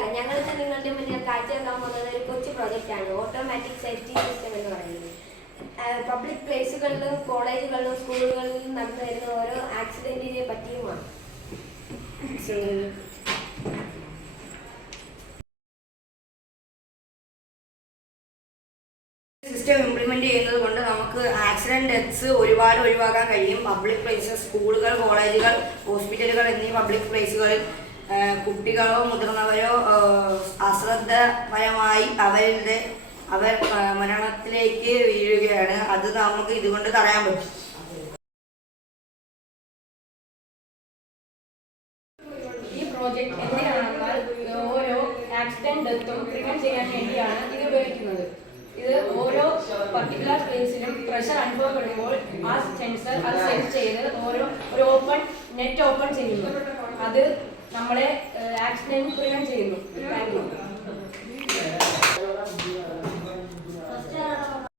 നമസ്കാരം. ഞങ്ങൾ നിങ്ങളുടെ മുന്നിൽ കാഴ്ചവെക്കാൻ പോകുന്നത് ഒരു കൊച്ചു പ്രോജക്റ്റാണ്, ഓട്ടോമാറ്റിക് സേഫ്റ്റി സിസ്റ്റം എന്ന് പറയുന്നത്. പബ്ലിക് പ്ലേസുകളിലും കോളേജുകളിലും സ്കൂളുകളിലും നടന്നു വരുന്ന ഓരോ ആക്സിഡന്റിനെ പറ്റിയുമാണ്. സിസ്റ്റം ഇംപ്ലിമെന്റ് ചെയ്യുന്നത് കൊണ്ട് നമുക്ക് ആക്സിഡന്റ് ഡെത്ത്സ് ഒരുപാട് ഒഴിവാക്കാൻ കഴിയും. പബ്ലിക് പ്ലേസസ്, സ്കൂളുകൾ, കോളേജുകൾ, ഹോസ്പിറ്റലുകൾ എന്നീ പബ്ലിക് പ്ലേസുകളിൽ കുട്ടികളോ മുതിർന്നവരോ അശ്രദ്ധപരമായി അവർ മരണത്തിലേക്ക് വീഴുകയാണ്. അത് നമുക്ക് ഇതുകൊണ്ട് തടയാൻ പറ്റും. ഈ പ്രോജക്റ്റ് എന്തിനാണെന്നാൽ ഓരോ ആക്സിഡന്റ് ഡെത്തും പ്രിവെന്റ് ചെയ്യാൻ വേണ്ടിയാണ് ഇത് ഉപയോഗിക്കുന്നത്. ഇത് ഓരോ പർട്ടിക്കുലർ സ്പേസിലും പ്രഷർ അനുഭവപ്പെടുമ്പോൾ ആ സെൻസർ അത് സെൻസ് ചെയ്ത് ഒരു നെറ്റ് ഓപ്പൺ ചെയ്യുന്നു. അത് നമ്മളെ ആക്സിഡന്റ് പ്രിവെന്റ് ചെയ്യുന്നു. Thank you.